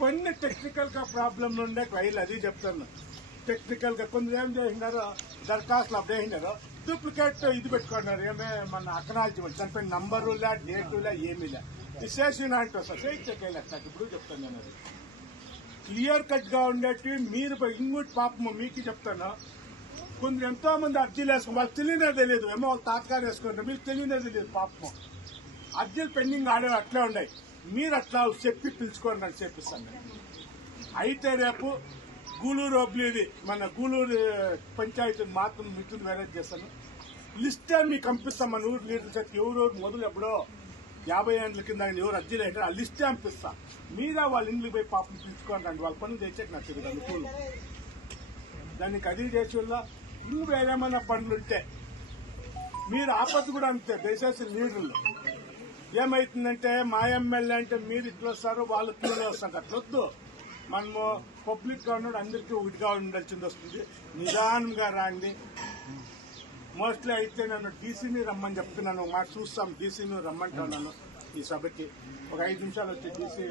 కొన్ని టెక్నికల్ గా ప్రాబ్లం ఉండే రైలు అది చెప్తాను. టెక్నికల్ గా కొందరు ఏం చేసినారో దరఖాస్తులు అప్డేట్ అయినారో డూప్లికేట్ ఇది పెట్టుకున్నారు. ఏమే మన అక్నాలజ్మెంట్ దానిపై నంబరులా డేటులా ఏమీలా విశేషణ అంటే సార్ చేయించలేదు. ఇప్పుడు చెప్తాను నేను అది క్లియర్ కట్ గా ఉండేటివి. మీరు ఇంకోటి పాపం మీకు చెప్తాను, కొందరు ఎంతో మంది అర్జీలు వేసుకుని వాళ్ళకి తెలియనే తెలియదు. ఏమో వాళ్ళు తాత్కాలు వేసుకుంటారు, మీకు తెలియనే తెలియదు. పాపం అర్జీలు పెండింగ్ ఆడే అట్లే ఉన్నాయి. మీరు అట్లా చెప్పి పిలుచుకోండి అని చెప్పిస్తాను. అయితే రేపు గూలూరు ఒబ్లీది మన గూలూరు పంచాయతీ మాత్రం మిత్రులు మేనేజ్ చేస్తాను. లిస్టే మీకు పంపిస్తాం. మన ఊరు లీడర్లు చెప్పి ఎవరెవరు మొదలు ఎప్పుడో 50 ఏళ్ల కింద ఎవరు అర్జీలు అయితే ఆ లిస్టే పంపిస్తా. మీరే వాళ్ళ ఇంటికి పోయి పాపం పిలుచుకోండి అండి. వాళ్ళ పనులు తెచ్చేకి నాకు తెలియదు అనుకూలం. దానికి అది చేసి వల్ల ఇంక వేరేమైనా పనులుంటే మీరు ఆపత్తు కూడా అంతే. దయచేసి లీడర్లు ఏమైతుందంటే మా ఎమ్మెల్యే అంటే మీరు ఇట్లా వస్తారు, వాళ్ళు క్యూలో వస్తారు. అట్లొద్దు. మనము పబ్లిక్ గా ఉన్నాడు అందరికీ ఒకటిగా ఉండాల్సింది వస్తుంది. నిదానంగా రాండి. మోస్ట్లీ అయితే నేను డీసీని రమ్మని చెప్తున్నాను. మాట చూస్తాం, డీసీని రమ్మంటున్నాను ఈ సభకి. ఒక 5 నిమిషాలు వచ్చి డీసీ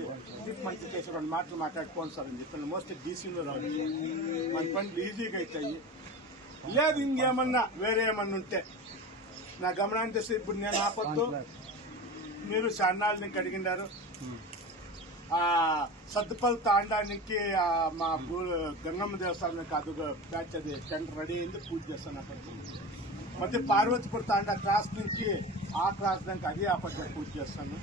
చీఫ్ మంత్రి చేసి 2 మాటలు మాట్లాడుకోండి సార్ అని చెప్పాను. మోస్ట్లీ డీసీని రాదు, మన పనులు ఈజీగా అవుతాయి. లేదు ఇంకేమన్నా వేరే ఏమన్నా ఉంటే నా గమనానికి తెస్తే ఇప్పుడు నేను ఆపొద్దు. మీరు చాన్నాళ్ళని అడిగినారు. సద్దుపల్లి తాండానికి మా గంగమ్మ దేవస్థానానికి అది బ్యాచ్ అది టెండర్ రెడీ అయింది, పూజ చేస్తాను. అక్కడికి మధ్య పార్వతీపుర తాండా క్రాస్ నుంచి ఆ క్రాస్ దానికి అదే ఆపత్తి పూజ చేస్తాను.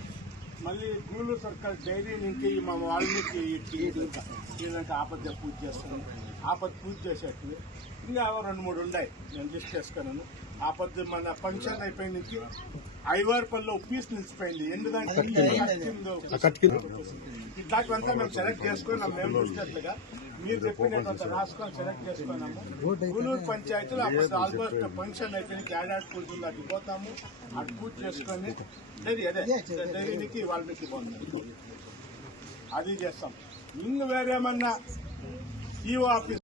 మళ్ళీ గూలూరు సర్కిల్ డైరీ నుంచి మా వాల్మీకి దీనికి ఆపత్తి పూజ చేస్తాను. ఆపత్తి పూజ చేసేటివి ఇంకా 2-3 ఉన్నాయి. నేను లిస్ట్ చేసుకున్నాను. ఆపత్తి మన ఫంక్షన్ అయిపోయిన నుంచి ఐవార్పల్లిలో పీస్ నిలిచిపోయింది. ఎందుకంటే ఇట్లాంటివంతా మేము సెలెక్ట్ చేసుకున్నాం. మేము చూసినట్లుగా మీరు చెప్పినట్టు రాసుకొని సెలెక్ట్ చేసుకున్నాము. గూలూరు పంచాయతీలో అప్పుడు ఆల్మోస్ట్ ఫంక్షన్ అయిపోయింది. ఏడాది పూజలు అటు పోతాము, అటు పూజ చేసుకొని డైరీకి వాల్మీకి పోతాం. అది చేస్తాం. ఇంక వేరేమన్నా ఈఓ ఆఫీస్